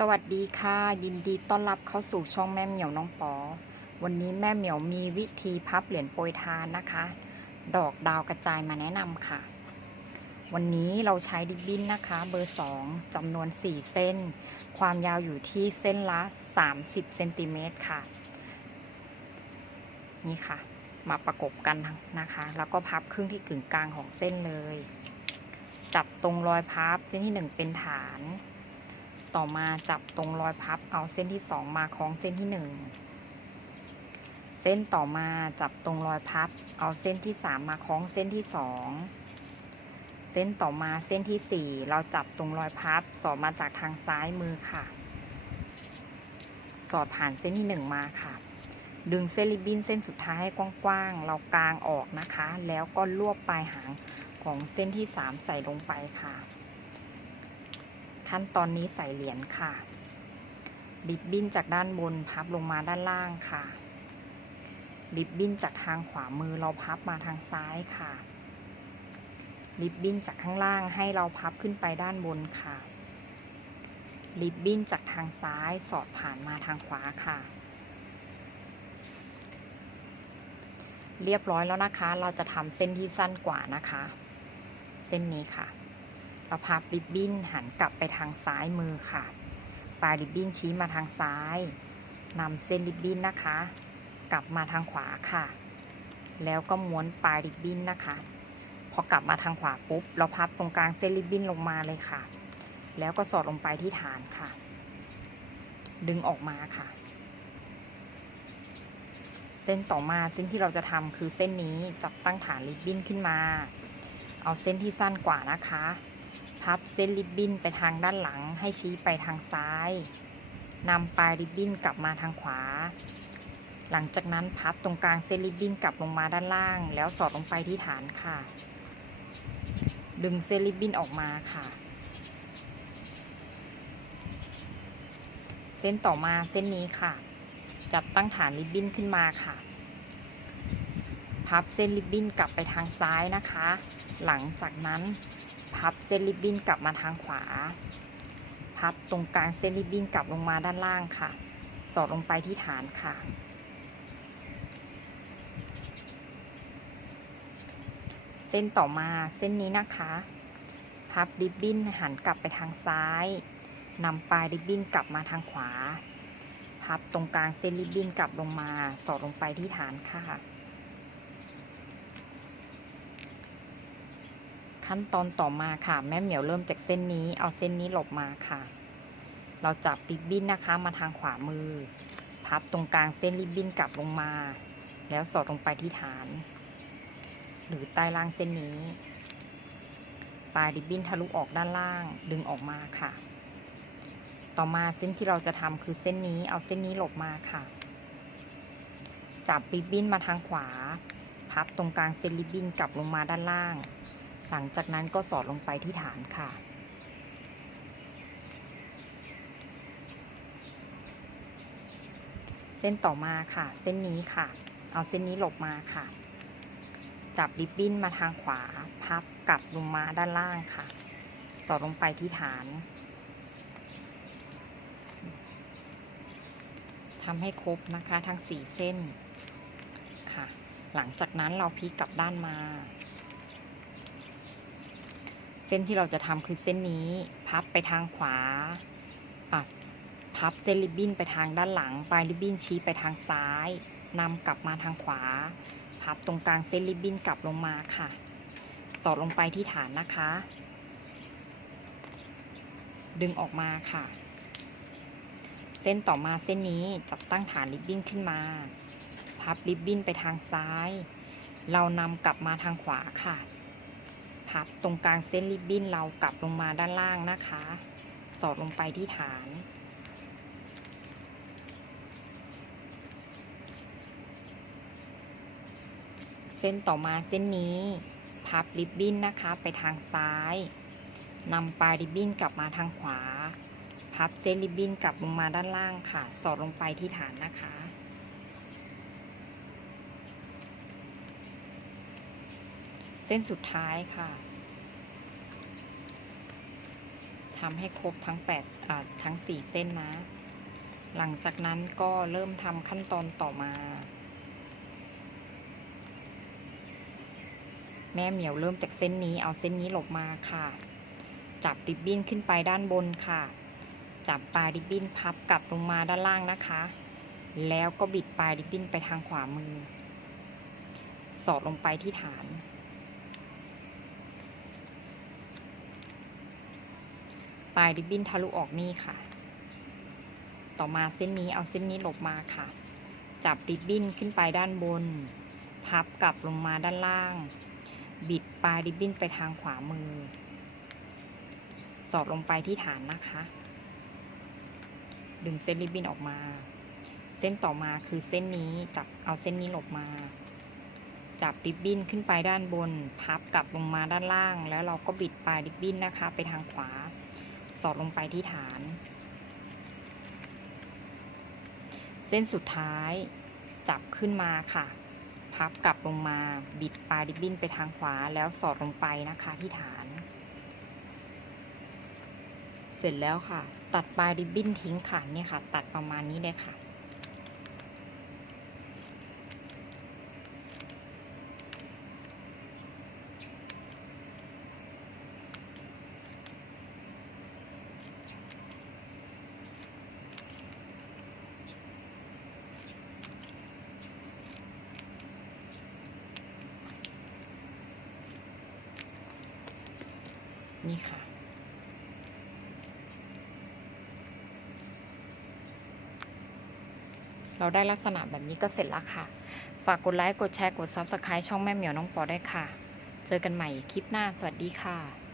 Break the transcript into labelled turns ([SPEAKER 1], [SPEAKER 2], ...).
[SPEAKER 1] สวัสดีค่ะ ยินดีต้อนรับเข้าสู่ช่องแม่เหมียวน้องปอ วันนี้แม่เหมียวมีวิธีพับเหรียญโปรยทานนะคะ ดอกดาวกระจายมาแนะนำค่ะ วันนี้เราใช้ดิบบิ้นนะคะ เบอร์2จำนวน 4 เส้น ความยาวอยู่ที่เส้นละ 30เซนติเมตรค่ะ นี่ค่ะ มาประกบกันนะคะ แล้วก็พับครึ่งที่กึ่งกลางของเส้นเลย จับตรงรอยพับเส้นที่ 1 เป็นฐาน ต่อมาจับตรงรอยพับเอาเส้นที่สองมาคล้องเส้นที่หนึ่งเส้นต่อมาจับตรงรอยพับ เอาเส้นที่สามมาคล้องเส้นที่สองเส้นต่อมาเส้นที่สี่เราจับตรงรอยพับสอดมาจากทางซ้ายมือค่ะ สอดผ่านเส้นที่หนึ่งมาค่ะ ดึงเส้นริบบิ้นเส้นสุดท้ายให้กว้างๆเรากางออกนะคะ แล้วก็รวบปลายหางของเส้นที่สามใส่ลงไปค่ะ ขั้นตอนนี้ใส่เหรียญค่ะริบบิ้นจากด้านบนพับลงมาด้านล่างค่ะริบบิ้นจากทางขวามือเราพับมาทางซ้ายค่ะ ริบบิ้นจากข้างล่างให้เราพับขึ้นไปด้านบนค่ะ ริบบิ้นจากทางซ้ายสอดผ่านมาทางขวาค่ะเรียบร้อยแล้วนะคะ เราจะทำเส้นที่สั้นกว่านะคะ เส้นนี้ค่ะ เราพับริบบิ้นหันกลับไปทางซ้ายมือค่ะ ปลายริบบิ้นชี้มาทางซ้ายนำเส้นริบบิ้นนะคะ กลับมาทางขวาค่ะ แล้วก็ม้วนปลายริบบิ้นนะคะ พอกลับมาทางขวาปุ๊บ เราพับตรงกลางเส้นริบบิ้นลงมาเลยค่ะ แล้วก็สอดลงไปที่ฐานค่ะ ดึงออกมาค่ะ เส้นต่อมาเส้นที่เราจะทำคือเส้นนี้จับตั้งฐานริบบิ้นขึ้นมา เอาเส้นที่สั้นกว่านะคะ พับเส้นริบบิ้นไปทางด้านหลังให้ชี้ไปทางซ้ายนำปลายริบบิ้นกลับมาทางขวา หลังจากนั้นพับตรงกลางเส้นริบบิ้นกลับลงมาด้านล่าง แล้วสอดลงไปที่ฐานค่ะ ดึงเส้นริบบิ้นออกมาค่ะ เส้นต่อมาเส้นนี้ค่ะ จับตั้งฐานริบบิ้นขึ้นมาค่ะ พับเส้นริบบิ้นกลับไปทางซ้ายนะคะ หลังจากนั้นพับเส้นริบบิ้นกลับมาทางขวา พับตรงกลางเส้นริบบิ้นกลับลงมาด้านล่างค่ะ สอดลงไปที่ฐานค่ะ เส้นต่อมาเส้นนี้นะคะ พับริบบิ้นหันกลับไปทางซ้ายนำปลายริบบิ้นกลับมาทางขวา พับตรงกลางเส้นริบบิ้นกลับลงมา สอดลงไปที่ฐานค่ะ ขั้นตอนต่อมาค่ะ แม่เหมียวเริ่มจากเส้นนี้ เอาเส้นนี้หลบมาค่ะ เราจับริบบิ้นนะคะ มาทางขวามือ พับตรงกลางเส้นริบบิ้นกลับลงมา แล้วสอดลงไปที่ฐาน หรือใต้ล่างเส้นนี้ ปลายริบบิ้นทะลุออกด้านล่าง ดึงออกมาค่ะ ต่อมาเส้นที่เราจะทำคือเส้นนี้ เอาเส้นนี้หลบมาค่ะ จับริบบิ้นมาทางขวา พับตรงกลางเส้นริบบิ้นกลับลงมาด้านล่าง หลังจากนั้นก็สอดลงไปที่ฐานค่ะ เส้นต่อมาค่ะ เส้นนี้ค่ะ เอาเส้นนี้หลบมาค่ะ จับริบบิ้นมาทางขวา พับกลับลงมาด้านล่างค่ะ สอดลงไปที่ฐานทำให้ครบนะคะทั้งสี่เส้นค่ะ หลังจากนั้นเราพลิกกลับด้านมา เส้นที่เราจะทำคือเส้นนี้ พับไปทางขวาอะพับเส้นริบบิ้นไปทางด้านหลัง ปลายริบบิ้นชี้ไปทางซ้ายนำกลับมาทางขวา พับตรงกลางเส้นริบบิ้นกลับลงมาค่ะ สอดลงไปที่ฐานนะคะ ดึงออกมาค่ะ เส้นต่อมาเส้นนี้จับตั้งฐานริบบิ้นขึ้นมา พับริบบิ้นไปทางซ้าย เรานำกลับมาทางขวาค่ะ พับตรงกลางเส้นริบบิ้นเรากลับลงมาด้านล่างนะคะ สอดลงไปที่ฐาน เส้นต่อมาเส้นนี้ พับริบบิ้นนะคะไปทางซ้ายนำปลายริบบิ้นกลับมาทางขวา พับเส้นริบบิ้นกลับลงมาด้านล่างค่ะ สอดลงไปที่ฐานนะคะ เส้นสุดท้ายค่ะทำให้ครบทั้งแปดอ่าทั้งสี่เส้นนะ หลังจากนั้นก็เริ่มทำขั้นตอนต่อมา แม่เหมียวเริ่มจากเส้นนี้เอาเส้นนี้หลบมาค่ะ จับริบบิ้นขึ้นไปด้านบนค่ะ จับปลายริบบิ้นพับกลับลงมาด้านล่างนะคะ แล้วก็บิดปลายริบบิ้นไปทางขวามือ สอดลงไปที่ฐาน ปลายริบบิ้นทะลุออกนี่ค่ะ ต่อมาเส้นนี้เอาเส้นนี้หลบมาค่ะ จับริบบิ้นขึ้นไปด้านบน พับกลับลงมาด้านล่าง บิดปลายริบบิ้นไปทางขวามือ สอดลงไปที่ฐานนะคะ ดึงเส้นริบบิ้นออกมา เส้นต่อมาคือเส้นนี้จับเอาเส้นนี้หลบมาจับริบบิ้นขึ้นไปด้านบน พับกลับลงมาด้านล่าง แล้วเราก็บิดปลายริบบิ้นนะคะ ไปทางขวา อดลงไปที่ฐาน เส้นสุดท้ายจับขึ้นมาค่ะ พับกลับลงมาบิดปลายริบบิ้นไปทางขวาแล้วสอดลงไปนะคะที่ฐาน เสร็จแล้วค่ะ ตัดปลายริบบิ้นทิ้งค่ะเนี่ยค่ะ ตัดประมาณนี้เลยค่ะ นี่ค่ะ เราได้ลักษณะแบบนี้ก็เสร็จแล้วค่ะ ฝากกดไลค์ กดแชร์ กด Subscribe ช่องแม่เหมียวน้องปอได้ค่ะ เจอกันใหม่คลิปหน้า สวัสดีค่ะ